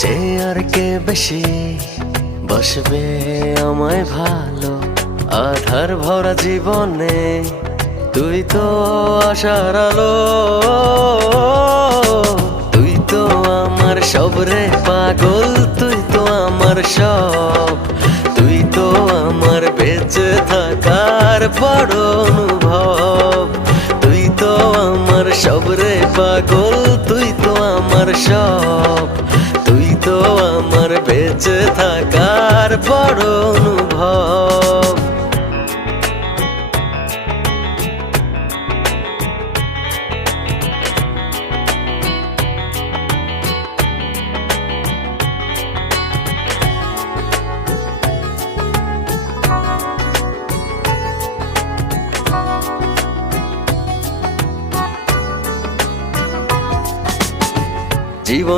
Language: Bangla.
যে আর কে বেশি বসবে আমায় ভালো, আধার ভরা জীবনে তুই তো আশার আলো। তুই তো আমার সব রে পাগল, তুই তো আমার সব, তুই তো আমার বেঁচে থাকার বড় অনুভব। তুই তো আমার সব রে পাগল, তুই তো আমার সব, তুই তো আমার বেঁচে থাকার বড় অনুভব।